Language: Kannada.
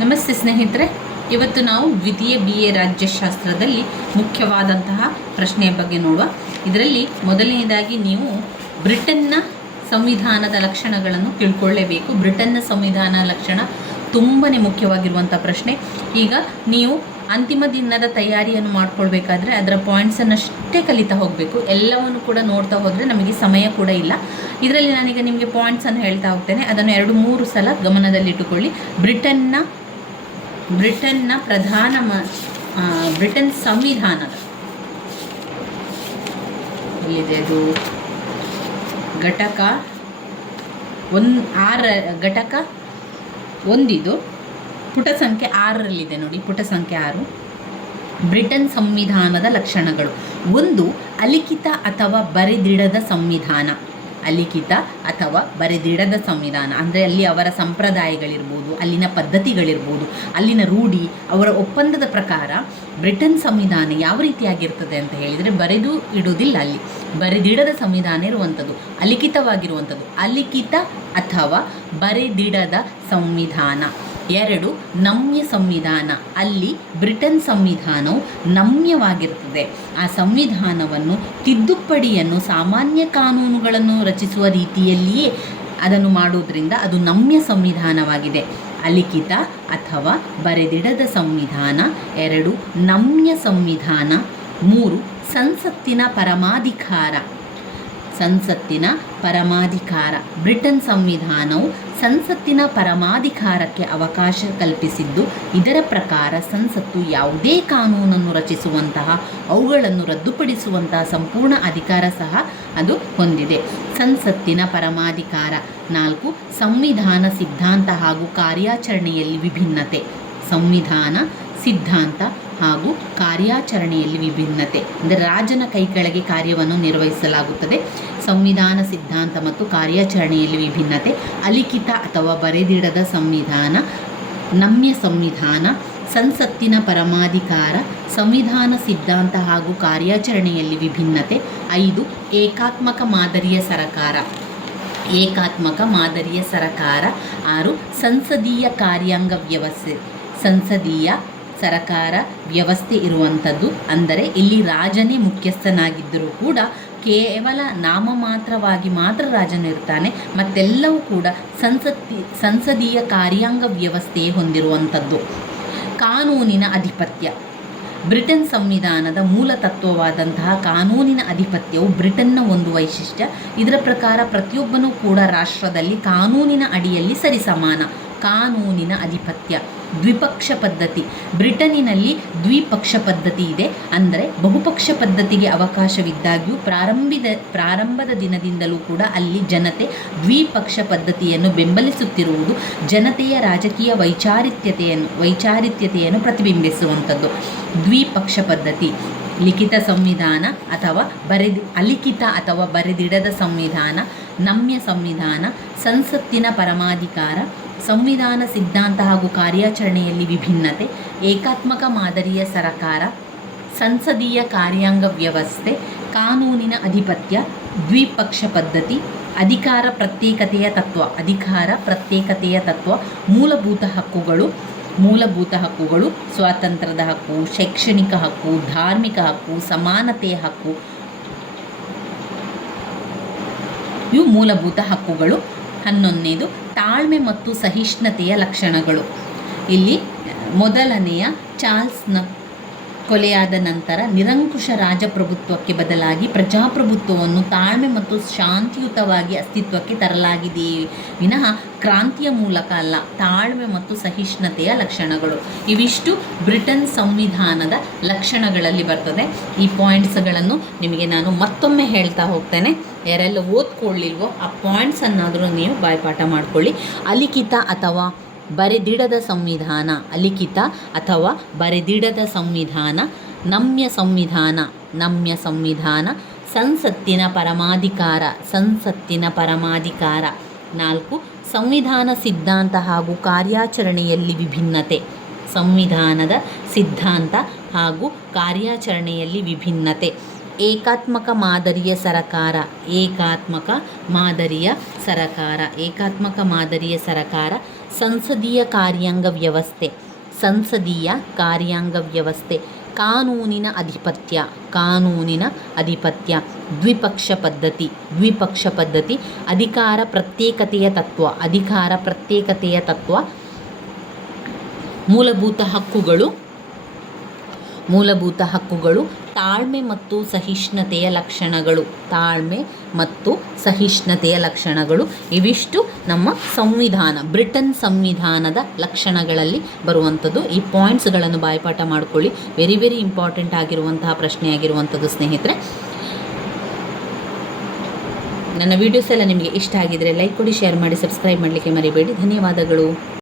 ನಮಸ್ತೆ ಸ್ನೇಹಿತರೆ, ಇವತ್ತು ನಾವು ದ್ವಿತೀಯ BA ರಾಜ್ಯಶಾಸ್ತ್ರದಲ್ಲಿ ಮುಖ್ಯವಾದಂತಹ ಪ್ರಶ್ನೆಯ ಬಗ್ಗೆ ನೋಡುವ. ಇದರಲ್ಲಿ ಮೊದಲನೇದಾಗಿ ನೀವು ಬ್ರಿಟನ್ನ ಸಂವಿಧಾನದ ಲಕ್ಷಣಗಳನ್ನು ತಿಳ್ಕೊಳ್ಳೇಬೇಕು. ಬ್ರಿಟನ್ನ ಸಂವಿಧಾನ ಲಕ್ಷಣ ತುಂಬಾ ಮುಖ್ಯವಾಗಿರುವಂಥ ಪ್ರಶ್ನೆ. ಈಗ ನೀವು ಅಂತಿಮ ದಿನದ ತಯಾರಿಯನ್ನು ಮಾಡ್ಕೊಳ್ಬೇಕಾದ್ರೆ ಅದರ ಪಾಯಿಂಟ್ಸನ್ನಷ್ಟೇ ಕಲಿತಾ ಹೋಗಬೇಕು. ಎಲ್ಲವನ್ನು ಕೂಡ ನೋಡ್ತಾ ಹೋದರೆ ನಮಗೆ ಸಮಯ ಕೂಡ ಇಲ್ಲ. ಇದರಲ್ಲಿ ನಾನೀಗ ನಿಮಗೆ ಪಾಯಿಂಟ್ಸನ್ನು ಹೇಳ್ತಾ ಹೋಗ್ತೇನೆ, ಅದನ್ನು 2-3 ಸಲ ಗಮನದಲ್ಲಿಟ್ಟುಕೊಳ್ಳಿ. ಬ್ರಿಟನ್ನ ಬ್ರಿಟನ್ ಸಂವಿಧಾನದ ಎಲ್ಲಿದೆ ಅದು ಘಟಕ 1 ಪುಟ ಸಂಖ್ಯೆ 6ರಲ್ಲಿದೆ ನೋಡಿ. ಪುಟ ಸಂಖ್ಯೆ 6, ಬ್ರಿಟನ್ ಸಂವಿಧಾನದ ಲಕ್ಷಣಗಳು. 1, ಅಲಿಖಿತ ಅಥವಾ ಬರೆದಿಡದ ಸಂವಿಧಾನ. ಅಲಿಖಿತ ಅಥವಾ ಬರೆದಿಡದ ಸಂವಿಧಾನ ಅಂದರೆ ಅಲ್ಲಿ ಅವರ ಸಂಪ್ರದಾಯಗಳಿರ್ಬೋದು, ಅಲ್ಲಿನ ಪದ್ಧತಿಗಳಿರ್ಬೋದು, ಅಲ್ಲಿನ ರೂಢಿ, ಅವರ ಒಪ್ಪಂದದ ಪ್ರಕಾರ ಬ್ರಿಟನ್ ಸಂವಿಧಾನ ಯಾವ ರೀತಿಯಾಗಿರ್ತದೆ ಅಂತ ಹೇಳಿದರೆ ಬರೆದು ಇಡುವುದಿಲ್ಲ. ಅಲ್ಲಿ ಬರೆದಿಡದ ಸಂವಿಧಾನ ಇರುವಂಥದ್ದು, ಅಲಿಖಿತವಾಗಿರುವಂಥದ್ದು. ಅಲಿಖಿತ ಅಥವಾ ಬರೆದಿಡದ ಸಂವಿಧಾನ. 2, ನಮ್ಯ ಸಂವಿಧಾನ. ಅಲ್ಲಿ ಬ್ರಿಟನ್ ಸಂವಿಧಾನವು ನಮ್ಯವಾಗಿರ್ತದೆ. ಆ ಸಂವಿಧಾನವನ್ನು ತಿದ್ದುಪಡಿಯನ್ನು ಸಾಮಾನ್ಯ ಕಾನೂನುಗಳನ್ನು ರಚಿಸುವ ರೀತಿಯಲ್ಲಿಯೇ ಅದನ್ನು ಮಾಡುವುದರಿಂದ ಅದು ನಮ್ಯ ಸಂವಿಧಾನವಾಗಿದೆ. ಅಲಿಖಿತ ಅಥವಾ ಬರೆದಿಡದ ಸಂವಿಧಾನ. 2, ನಮ್ಯ ಸಂವಿಧಾನ. 3, ಸಂಸತ್ತಿನ ಪರಮಾಧಿಕಾರ. ಬ್ರಿಟನ್ ಸಂವಿಧಾನವು ಸಂಸತ್ತಿನ ಪರಮಾಧಿಕಾರಕ್ಕೆ ಅವಕಾಶ ಕಲ್ಪಿಸಿದ್ದು, ಇದರ ಪ್ರಕಾರ ಸಂಸತ್ತು ಯಾವುದೇ ಕಾನೂನನ್ನು ರಚಿಸುವಂತಹ, ಅವುಗಳನ್ನು ರದ್ದುಪಡಿಸುವಂತಹ ಸಂಪೂರ್ಣ ಅಧಿಕಾರ ಸಹ ಅದು ಹೊಂದಿದೆ. ಸಂಸತ್ತಿನ ಪರಮಾಧಿಕಾರ. 4, ಸಂವಿಧಾನ ಸಿದ್ಧಾಂತ ಹಾಗೂ ಕಾರ್ಯಾಚರಣೆಯಲ್ಲಿ ವಿಭಿನ್ನತೆ. ಸಂವಿಧಾನ ಸಿದ್ಧಾಂತ ಹಾಗೂ ಕಾರ್ಯಾಚರಣೆಯಲ್ಲಿ ವಿಭಿನ್ನತೆ ಅಂದರೆ ರಾಜನ ಕೈಕೆಳಗೆ ಕಾರ್ಯವನ್ನು ನಿರ್ವಹಿಸಲಾಗುತ್ತದೆ. ಸಂವಿಧಾನ ಸಿದ್ಧಾಂತ ಮತ್ತು ಕಾರ್ಯಾಚರಣೆಯಲ್ಲಿ ವಿಭಿನ್ನತೆ. ಅಲಿಖಿತ ಅಥವಾ ಬರೆದಿಡದ ಸಂವಿಧಾನ. ನಮ್ಯ ಸಂವಿಧಾನ. ಸಂಸತ್ತಿನ ಪರಮಾಧಿಕಾರ. ಸಂವಿಧಾನ ಸಿದ್ಧಾಂತ ಹಾಗೂ ಕಾರ್ಯಾಚರಣೆಯಲ್ಲಿ ವಿಭಿನ್ನತೆ. 5, ಏಕಾತ್ಮಕ ಮಾದರಿಯ ಸರಕಾರ. 6, ಸಂಸದೀಯ ಕಾರ್ಯಾಂಗ ವ್ಯವಸ್ಥೆ. ಸಂಸದೀಯ ಸರಕಾರ ವ್ಯವಸ್ಥೆ ಇರುವಂಥದ್ದು ಅಂದರೆ ಇಲ್ಲಿ ರಾಜನೇ ಮುಖ್ಯಸ್ಥನಾಗಿದ್ದರೂ ಕೂಡ ಕೇವಲ ನಾಮಮಾತ್ರವಾಗಿ ಮಾತ್ರ ರಾಜನು ಇರ್ತಾನೆ. ಮತ್ತೆಲ್ಲವೂ ಕೂಡ ಸಂಸದೀಯ ಕಾರ್ಯಾಂಗ ವ್ಯವಸ್ಥೆಯೇ ಹೊಂದಿರುವಂಥದ್ದು. ಕಾನೂನಿನ ಅಧಿಪತ್ಯ. ಬ್ರಿಟನ್ ಸಂವಿಧಾನದ ಮೂಲ ತತ್ವವಾದಂತಹ ಕಾನೂನಿನ ಅಧಿಪತ್ಯವು ಬ್ರಿಟನ್ನ ಒಂದು ವೈಶಿಷ್ಟ್ಯ. ಇದರ ಪ್ರಕಾರ ಪ್ರತಿಯೊಬ್ಬನೂ ಕೂಡ ರಾಷ್ಟ್ರದಲ್ಲಿ ಕಾನೂನಿನ ಅಡಿಯಲ್ಲಿ ಸರಿಸಮಾನ. ಕಾನೂನಿನ ಅಧಿಪತ್ಯ. ದ್ವಿಪಕ್ಷ ಪದ್ಧತಿ. ಬ್ರಿಟನ್ನಿನಲ್ಲಿ ದ್ವಿಪಕ್ಷ ಪದ್ಧತಿ ಇದೆ, ಅಂದರೆ ಬಹುಪಕ್ಷ ಪದ್ಧತಿಗೆ ಅವಕಾಶವಿದ್ದಾಗ್ಯೂ ಪ್ರಾರಂಭದ ದಿನದಿಂದಲೂ ಕೂಡ ಅಲ್ಲಿ ಜನತೆ ದ್ವಿಪಕ್ಷ ಪದ್ಧತಿಯನ್ನು ಬೆಂಬಲಿಸುತ್ತಿರುವುದು ಜನತೆಯ ರಾಜಕೀಯ ವೈಚಾರಿತ್ಯತೆಯನ್ನು ಪ್ರತಿಬಿಂಬಿಸುವಂಥದ್ದು. ದ್ವಿಪಕ್ಷ ಪದ್ಧತಿ. ಲಿಖಿತ ಸಂವಿಧಾನ ಅಥವಾ ಅಲಿಖಿತ ಅಥವಾ ಬರೆದಿಡದ ಸಂವಿಧಾನ. ನಮ್ಯ ಸಂವಿಧಾನ. ಸಂಸತ್ತಿನ ಪರಮಾಧಿಕಾರ. ಸಂವಿಧಾನ ಸಿದ್ಧಾಂತ ಹಾಗೂ ಕಾರ್ಯಾಚರಣೆಯಲ್ಲಿ ವಿಭಿನ್ನತೆ. ಏಕಾತ್ಮಕ ಮಾದರಿಯ ಸರಕಾರ. ಸಂಸದೀಯ ಕಾರ್ಯಾಂಗ ವ್ಯವಸ್ಥೆ. ಕಾನೂನಿನ ಅಧಿಪತ್ಯ. ದ್ವಿಪಕ್ಷ ಪದ್ಧತಿ. ಅಧಿಕಾರ ಪ್ರತ್ಯೇಕತೆಯ ತತ್ವ. ಮೂಲಭೂತ ಹಕ್ಕುಗಳು ಸ್ವಾತಂತ್ರ್ಯದ ಹಕ್ಕು, ಶೈಕ್ಷಣಿಕ ಹಕ್ಕು, ಧಾರ್ಮಿಕ ಹಕ್ಕು, ಸಮಾನತೆಯ ಹಕ್ಕು, ಇವು ಮೂಲಭೂತ ಹಕ್ಕುಗಳು. 11, ತಾಳ್ಮೆ ಮತ್ತು ಸಹಿಷ್ಣುತೆಯ ಲಕ್ಷಣಗಳು. ಇಲ್ಲಿ ಮೊದಲನೆಯ ಚಾರ್ಲ್ಸ್ನ ಕೊಲೆಯಾದ ನಂತರ ನಿರಂಕುಶ ರಾಜಪ್ರಭುತ್ವಕ್ಕೆ ಬದಲಾಗಿ ಪ್ರಜಾಪ್ರಭುತ್ವವನ್ನು ತಾಳ್ಮೆ ಮತ್ತು ಶಾಂತಿಯುತವಾಗಿ ಅಸ್ತಿತ್ವಕ್ಕೆ ತರಲಾಗಿದೆಯೇ ವಿನಃ ಕ್ರಾಂತಿಯ ಮೂಲಕ ಅಲ್ಲ. ತಾಳ್ಮೆ ಮತ್ತು ಸಹಿಷ್ಣುತೆಯ ಲಕ್ಷಣಗಳು. ಇವಿಷ್ಟು ಬ್ರಿಟನ್ ಸಂವಿಧಾನದ ಲಕ್ಷಣಗಳಲ್ಲಿ ಬರ್ತದೆ. ಈ ಪಾಯಿಂಟ್ಸ್ಗಳನ್ನು ನಿಮಗೆ ನಾನು ಮತ್ತೊಮ್ಮೆ ಹೇಳ್ತಾ ಹೋಗ್ತೇನೆ. ಯಾರೆಲ್ಲ ಓದ್ಕೊಳ್ಳಿಲ್ವೋ ಆ ಪಾಯಿಂಟ್ಸನ್ನಾದರೂ ನೀವು ಬಾಯ್ಪಾಠ ಮಾಡ್ಕೊಳ್ಳಿ. ಅಲಿಖಿತ ಅಥವಾ ಬರೆದಿಡದ ಸಂವಿಧಾನ. ನಮ್ಯ ಸಂವಿಧಾನ. ಸಂಸತ್ತಿನ ಪರಮಾಧಿಕಾರ. 4, ಸಂವಿಧಾನ ಸಿದ್ಧಾಂತ ಹಾಗೂ ಕಾರ್ಯಾಚರಣೆಯಲ್ಲಿ ವಿಭಿನ್ನತೆ. ಸಂವಿಧಾನದ ಸಿದ್ಧಾಂತ ಹಾಗೂ ಕಾರ್ಯಾಚರಣೆಯಲ್ಲಿ ವಿಭಿನ್ನತೆ. ಏಕಾತ್ಮಕ ಮಾದರಿಯ ಸರಕಾರ. ಏಕಾತ್ಮಕ ಮಾದರಿಯ ಸರಕಾರ. ಏಕಾತ್ಮಕ ಮಾದರಿಯ ಸರಕಾರ. ಸಂಸದೀಯ ಕಾರ್ಯಾಂಗ ವ್ಯವಸ್ಥೆ. ಸಂಸದೀಯ ಕಾರ್ಯಾಂಗ ವ್ಯವಸ್ಥೆ. ಕಾನೂನಿನ ಅಧಿಪತ್ಯ. ಕಾನೂನಿನ ಅಧಿಪತ್ಯ. ದ್ವಿಪಕ್ಷ ಪದ್ಧತಿ. ದ್ವಿಪಕ್ಷ ಪದ್ಧತಿ. ಅಧಿಕಾರ ಪ್ರತ್ಯೇಕತೆಯ ತತ್ವ. ಅಧಿಕಾರ ಪ್ರತ್ಯೇಕತೆಯ ತತ್ವ. ಮೂಲಭೂತ ಹಕ್ಕುಗಳು. ಮೂಲಭೂತ ಹಕ್ಕುಗಳು. ತಾಳ್ಮೆ ಮತ್ತು ಸಹಿಷ್ಣುತೆಯ ಲಕ್ಷಣಗಳು. ತಾಳ್ಮೆ ಮತ್ತು ಸಹಿಷ್ಣುತೆಯ ಲಕ್ಷಣಗಳು. ಇವಿಷ್ಟು ನಮ್ಮ ಸಂವಿಧಾನ, ಬ್ರಿಟನ್ ಸಂವಿಧಾನದ ಲಕ್ಷಣಗಳಲ್ಲಿ ಬರುವಂಥದ್ದು. ಈ ಪಾಯಿಂಟ್ಸ್ಗಳನ್ನು ಬಾಯ್ಪಾಠ ಮಾಡಿಕೊಳ್ಳಿ. ವೆರಿ ವೆರಿ ಇಂಪಾರ್ಟೆಂಟ್ ಆಗಿರುವಂತಹ ಪ್ರಶ್ನೆ ಆಗಿರುವಂಥದ್ದು ಸ್ನೇಹಿತರೆ. ನನ್ನ ವೀಡಿಯೋಸ್ ಎಲ್ಲ ನಿಮಗೆ ಇಷ್ಟ ಆಗಿದರೆ ಲೈಕ್ ಕೊಡಿ, ಶೇರ್ ಮಾಡಿ, ಸಬ್ಸ್ಕ್ರೈಬ್ ಮಾಡಲಿಕ್ಕೆ ಮರಿಬೇಡಿ. ಧನ್ಯವಾದಗಳು.